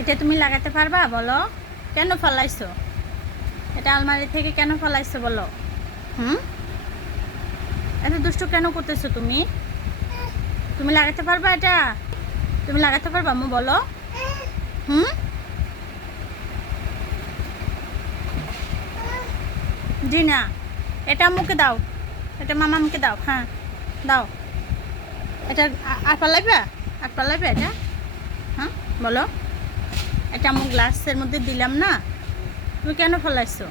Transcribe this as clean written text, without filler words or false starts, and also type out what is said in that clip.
এটা তুমি লাগাতে পারবা? বলো, কেন ফলাইছো? এটা আলমারি থেকে কেন ফলাইছো বলো? হুম, এত দুষ্টু কেন করতেছো তুমি? তুমি লাগাতে পারবা এটা? তুমি লাগাতে পারবা আম্মু বলো? হুম, জি না, এটা আম্মুকে দাও, এটা মামাকে দাও। হ্যাঁ, দাও। এটা আর পালাইবা? আর পালাইবা এটা? হ্যাঁ, বলো। এটা আম্মু গ্লাসের মধ্যে দিলাম না, তুমি কেন ফলাইছো?